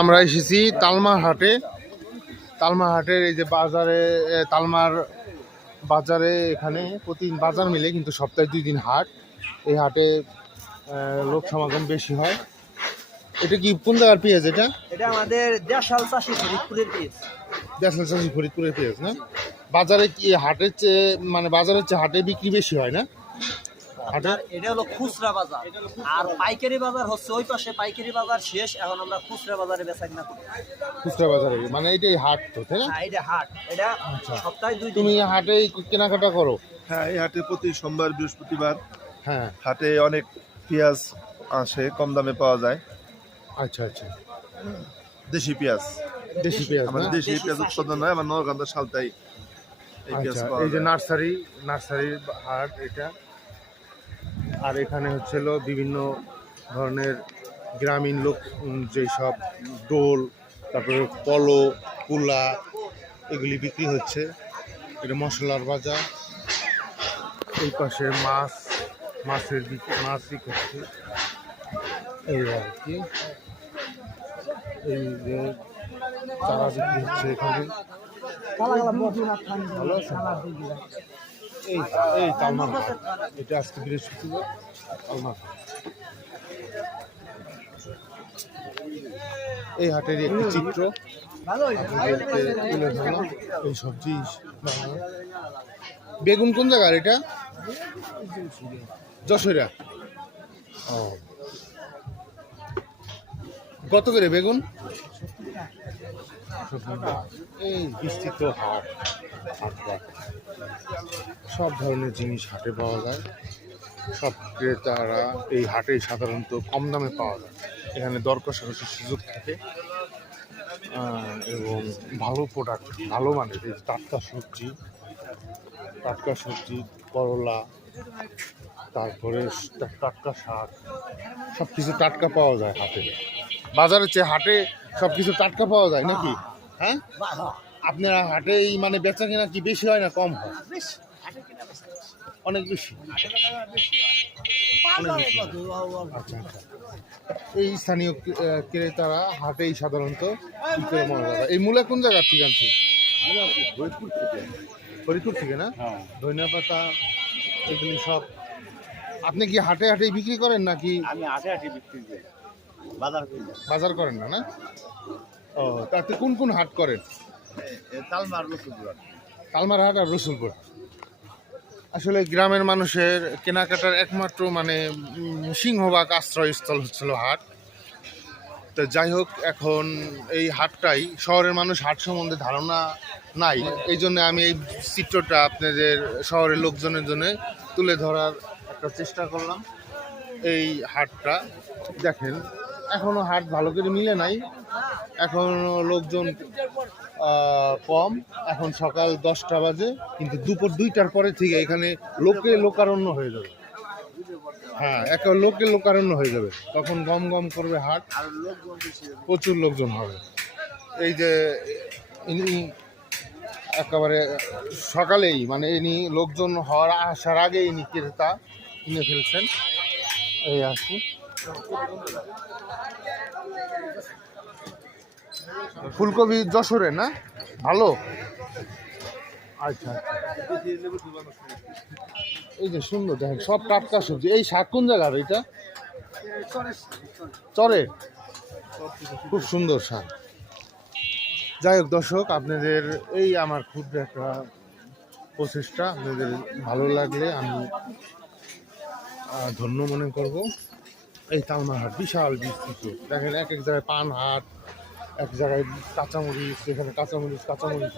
আমরা এসেছি তালমার হাটে। তালমার হাটের এই যে বাজারে, তালমার বাজারে এখানে প্রতিদিন বাজার মিলে, কিন্তু সপ্তাহে 2 দিন হাট। এই হাটে লোক সমাগম বেশি হয়। এটা কি কোন জায়গার পেঁয়াজ? এটা আমাদের দেশাল চাষি ফরিদপুরের পেঁয়াজ। দেশাল চাষি ফরিদপুরের পেঁয়াজ না? বাজারে কি হাটের চেয়ে, মানে বাজারের চেয়ে হাটে বিক্রি বেশি হয় না? এটা হলো খুচরা বাজার, আর পাইকারি বাজার হচ্ছে ওই পাশে। পাইকারি বাজার শেষ, এখন আমরা খুচরা বাজারে বেচাকেনা করি। খুচরা বাজারে মানে এটাই হাট তো, তাই না? হ্যাঁ, এটা হাট। এটা সপ্তাহে 2 দিন। তুমি হাটে কেনাকাটা করো? হ্যাঁ, এই হাটে প্রতি সোমবার বৃহস্পতিবার হ্যাঁ হাটে অনেক পেঁয়াজ আসে, কম দামে পাওয়া যায়। আচ্ছা আচ্ছা, দেশি পেঁয়াজ। দেশি পেঁয়াজ আমাদের না? দেশি পেঁয়াজ উৎপাদন হয় আমার নরকান্দা সালতাই এই পেঁয়াজ আচ্ছা, পাওয়া এই যে যায়। নার্সারির হাট এটা। আর এখানে হচ্ছিল বিভিন্ন ধরনের গ্রামীণ লোক, যেসব ডোল, তারপরে পলো, কুলা, এগুলি বিক্রি হচ্ছে। এটা মশলার বাজার। এই পাশে মাছের মাছই করছে এই আর কি। এই যে চারা বিক্রি হচ্ছে এখানে। ভালো আছে? এই তালমার হাট, এটা আজকে বৃহস্পতিবার। তালমার হাট, এই হাটের একটি চিত্র আপনাদেরকে তুলে ধরলাম। এই সবজি বেগুন কোন জায়গার এটা? যশোরা। ও, কত করে বেগুন? এই বিস্তৃত হাট, সব ধরনের জিনিস হাটে পাওয়া যায়। সব ক্রেতারা এই হাটে সাধারণত কম দামে পাওয়া যায়। এখানে দর কষাকষির সুযোগ থাকে এবং ভালো প্রোডাক্ট, ভালো মানের। এই টাটকা সবজি, করলা, তারপরে টাটকা শাক, সব কিছু টাটকা পাওয়া যায় হাটে। বাজারের চেয়ে হাটে সব কিছু টাটকা পাওয়া যায় নাকি? হ্যাঁ, আপনারা হাটে মানে বেচা কেনা কি বেশি হয় না কম হয়? অনেক বেশি। আচ্ছা আচ্ছা, এই স্থানীয় ক্রেতারা হাটেই সাধারণত মজা। এই মূলা কোন জায়গার থেকে আনছে? ফরিদপুর থেকে না? ধনিয়া পাতা এগুলি সব আপনি কি হাটে হাটেই বিক্রি করেন নাকি? আমি হাটে বিক্রি করি, বাজার করেন না? না, ও, তাতে কোন কোন হাট করেন? তালমার হাট আর রসুলপুর। আসলে গ্রামের মানুষের কেনাকাটার একমাত্র মানে সিংহভাগ আশ্রয়স্থল হচ্ছিল হাট। তো যাই হোক, এখন এই হাটটাই, শহরের মানুষ হাট সম্বন্ধে ধারণা নাই, এই জন্য আমি এই চিত্রটা আপনাদের শহরের লোকজনের জন্য তুলে ধরার একটা চেষ্টা করলাম। এই হাটটা দেখেন, এখনো হাট ভালো করে মিলে নাই, এখনো লোকজন কম। এখন সকাল 10টা বাজে, কিন্তু দুপুর 2টার পরে থেকে এখানে লোকারণ্য হয়ে যাবে। হ্যাঁ, লোকারণ্য হয়ে যাবে, তখন গম গম করবে হাট, প্রচুর লোকজন হবে। এই যে ইনি একেবারে সকালেই, মানে ইনি লোকজন আসার আগে ইনি ক্রেতা কিনে ফেলছেন। এই আর কি। ফুলকপি যশোরে না? ভালো। আচ্ছা, এই যে সুন্দর, দেখেন সব টাটকা সবজি। এই শাক কোন জায়গার? এটা চরে, খুব সুন্দর শাক। যাই হোক দর্শক, আপনাদের এই আমার ক্ষুদ্র একটা প্রচেষ্টা আপনাদের ভালো লাগলে আমি ধন্য মনে করব। এই তালমার হাট বিশাল বিস্তৃত, দেখেন এক এক জায়গায় পান হাট, এক জায়গায় কাঁচামরিচ, এখানে কাঁচামরিচ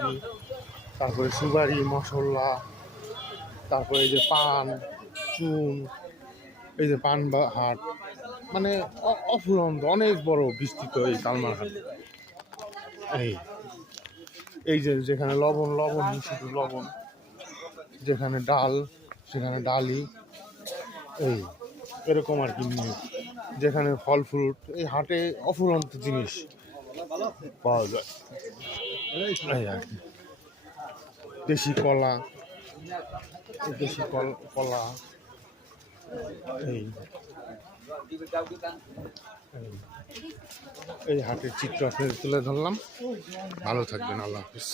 নেই, তারপরে সুপারি, মশলা, তারপরে এই যে পান, চুন, এই যে পান হাট, মানে অফুরন্ত অনেক বড় বিস্তৃত এই তালমার হাট। এই যে যেখানে লবণ শুধু লবণ, যেখানে ডাল সেখানে ডালি, এই এরকম আর কি। যেখানে ফল ফ্রুট, এই হাটে অফুরন্ত জিনিস পাওয়া যায়। এই আর কি, দেশি কলা, এই এই হাটের চিত্র আপনাদের তুলে ধরলাম। ভালো থাকবেন, আল্লাহ হাফিজ।